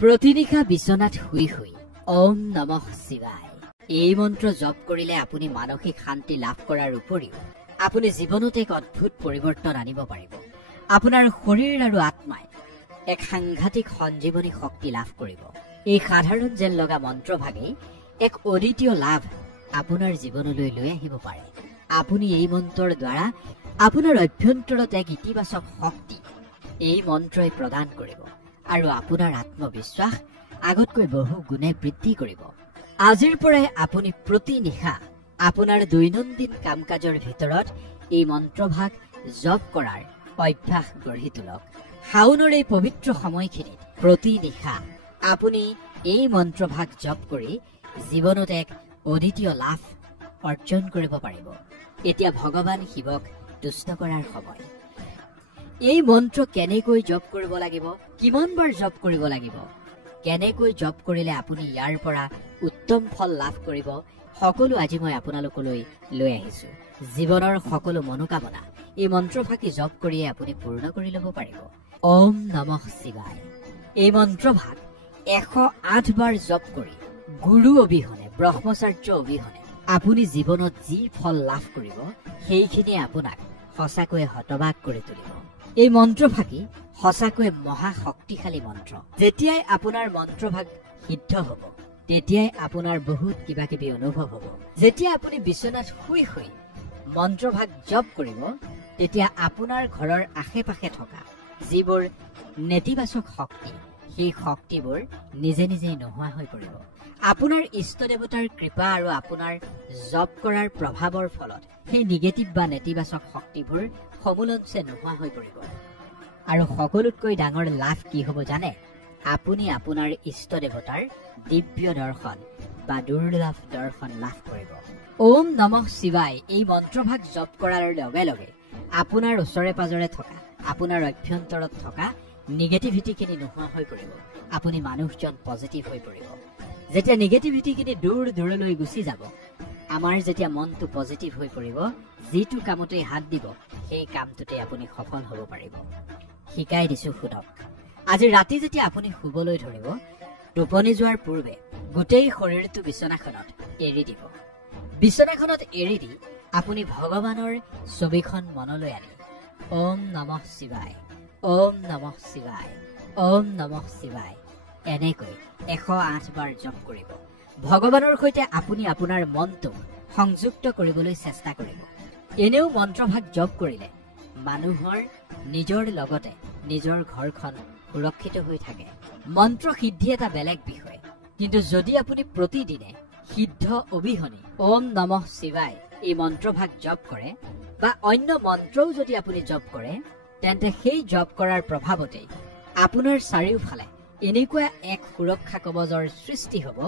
প্ৰতিনিশা বিছনাত শুই শুই ওম নমঃ শিৱায় এই মন্ত্ৰ জপ কৰিলে আপুনি মানসিক শান্তি লাভ কৰাৰ উপৰিও আপুনি জীৱনত এক অদ্ভুত পৰিৱৰ্তন আনিব পাৰিব। আপোনাৰ শৰীৰ আৰু আত্মাই এক সাংঘাতিক সঞ্জীৱনী শক্তি লাভ কৰিব। এই সাধাৰণ যেন লগা মন্ত্ৰভাগেই এক অদ্বিতীয় লাভ আপোনাৰ জীৱনলৈ লৈ আহিব পাৰে। আপুনি এই মন্ত্ৰৰ দ্বাৰা আপোনাৰ অভ্যন্তৰত এক ইতিবাচক শক্তি এই মন্ত্ৰই প্ৰদান কৰিব আৰু আপোনাৰ আত্মবিশ্বাস আগতকৈ বহু গুণে বৃদ্ধি কৰিব। আজিৰ পৰাই আপুনি প্ৰতি নিশা আপোনাৰ দৈনন্দিন কাম কাজৰ ভিতৰত এই মন্ত্ৰভাগ জপ কৰাৰ অভ্যাস গঢ়ি তোলক। শাওনৰ এই পবিত্ৰ সময়খিনিত প্ৰতি নিশা আপুনি এই মন্ত্ৰভাগ জপ কৰি জীৱনত এক অদ্বিতীয় লাভ অৰ্জন কৰিব পাৰিব। এতিয়া ভগৱান শিৱক তুষ্ট কৰাৰ সময়। এই মন্ত্ৰ কেনেকৈ জপ কৰিব লাগিব, কিমান বাৰ জপ কৰিব লাগিব, কেনেকৈ জপ কৰিলে আপুনি ইয়াৰ পৰা উত্তম ফল লাভ কৰিব, সকলো আজি মই আপোনালোকলৈ লৈ আহিছো। জীৱনৰ সকলো মনোকামনা এই মন্ত্ৰভাগি জপ কৰিয়ে আপুনি পূৰ্ণ কৰি ল'ব পাৰিব। ওম নমঃ শিৱায় এই মন্ত্ৰভাগ 108 বাৰ জপ কৰি গুৰু অবিহনে, ব্ৰহ্মচাৰ্য অবিহনে আপুনি জীৱনত যি ফল লাভ কৰিব সেইখিনি আপোনাক সঁচাকৈয়ে হতবাক কৰি তুলিব। এই মন্ত্ৰভাগি সঁচাকৈয়ে মহা শক্তিশালী মন্ত্ৰ। যেতিয়াই আপোনাৰ মন্ত্ৰভাগ সিদ্ধ হ'ব তেতিয়াই আপোনাৰ বহুত কিবা কিবি অনুভৱ হ'ব। যেতিয়া আপুনি বিচনাত শুই শুই মন্ত্ৰভাগ জপ কৰিব তেতিয়া আপোনাৰ ঘৰৰ আশে পাশে থকা যিবোৰ নেতিবাচক শক্তি সেই শক্তিবোৰ নিজে নিজেই নোহোৱা হৈ পৰিব। আপোনাৰ ইষ্ট দেৱতাৰ কৃপা আৰু আপোনাৰ জপ কৰাৰ প্ৰভাৱৰ ফলত সেই নিগেটিভ বা নেতিবাচক শক্তিবোৰ সমূলঞ্চে নোহোৱা হৈ পৰিব। আৰু সকলোতকৈ ডাঙৰ লাভ কি হ'ব জানে? আপুনি আপোনাৰ ইষ্ট দেৱতাৰ দিব্য দৰ্শন বা দুৰ্লভ দৰ্শন লাভ কৰিব। ওম নমঃ শিৱায় এই মন্ত্ৰভাগ জপ কৰাৰ লগে লগে আপোনাৰ ওচৰে পাজৰে থকা, আপোনাৰ অভ্যন্তৰত থকা নিগেটিভিটিখিনি নোহোৱা হৈ পৰিব। আপুনি মানুহজন পজিটিভ হৈ পৰিব। যেতিয়া নিগেটিভিটিখিনি দূৰ দূৰলৈ গুচি যাব, আমাৰ যেতিয়া মনটো পজিটিভ হৈ পৰিব, যিটো কামতেই হাত দিব সেই কামটোতে আপুনি সফল হ'ব পাৰিব। শিকাই দিছো শুনক। আজি ৰাতি যেতিয়া আপুনি শুবলৈ ধৰিব, টোপনি যোৱাৰ পূৰ্বে গোটেই শৰীৰটো বিচনাখনত এৰি দিব। বিচনাখনত এৰি দি আপুনি ভগৱানৰ ছবিখন মনলৈ আনি ওম নমঃ শিৱায়, ওম নমঃ শিৱায়, ওম নমঃ শিৱায় এনেকৈ 108 বাৰ জপ কৰিব। ভগৱানৰ সৈতে আপুনি আপোনাৰ মনটোক সংযুক্ত কৰিবলৈ চেষ্টা কৰিব। এনেও মন্ত্ৰভাগ জপ কৰিলে মানুহৰ নিজৰ লগতে নিজৰ ঘৰখন সুৰক্ষিত হৈ থাকে। মন্ত্ৰ সিদ্ধি এটা বেলেগ বিষয়, কিন্তু যদি আপুনি প্ৰতিদিনে সিদ্ধ অবিহনে ওম নমঃ শিৱায় এই মন্ত্ৰভাগ জপ কৰে বা অন্য মন্ত্ৰও যদি আপুনি জপ কৰে, তেন্তে সেই জপ কৰাৰ প্ৰভাৱতে আপোনাৰ চাৰিওফালে এনেকুৱা এক সুৰক্ষা কৱচৰ সৃষ্টি হ'ব,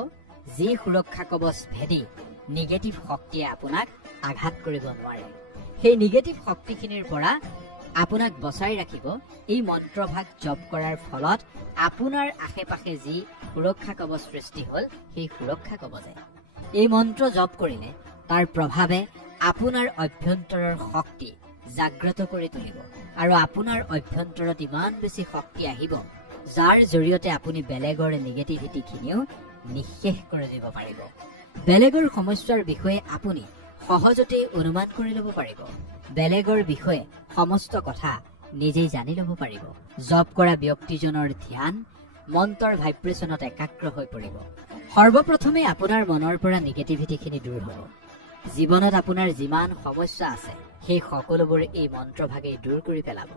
যি সুৰক্ষা কৱচ ভেদি নিগেটিভ শক্তিয়ে আপোনাক আঘাত কৰিব নোৱাৰে। সেই নিগেটিভ শক্তিখিনিৰ পৰা আপোনাক বচাই ৰাখিব এই মন্ত্ৰভাগ জপ কৰাৰ ফলত আপোনাৰ আশে পাশে যি সুৰক্ষা কৱচ সৃষ্টি হ'ল সেই সুৰক্ষা কৱচে। এই মন্ত্ৰ জপ কৰিলে তাৰ প্ৰভাৱে আপোনাৰ অভ্যন্তৰৰ শক্তি জাগ্ৰত কৰি তুলিব আৰু আপোনাৰ অভ্যন্তৰত ইমান বেছি শক্তি আহিব, যাৰ জৰিয়তে আপুনি বেলেগৰ নিগেটিভিটিখিনিও নিঃশেষ কৰি দিব পাৰিব। বেলেগৰ সমস্যাৰ বিষয়ে আপুনি সহজতে অনুমান কৰি ল'ব পাৰিব। বেলেগৰ বিষয়ে সমস্ত কথা নিজেই জানি ল'ব পাৰিব। জপ কৰা ব্যক্তিজনৰ ধ্যান মন্ত্ৰৰ ভাইব্ৰেশ্যনত একাগ্ৰ হৈ পৰিব। সৰ্বপ্ৰথমে আপোনাৰ মনৰ পৰা নিগেটিভিটিখিনি দূৰ হ'ব। জীৱনত আপোনাৰ যিমান সমস্যা আছে সেই সকলোবোৰ এই মন্ত্ৰভাগেই দূৰ কৰি পেলাব।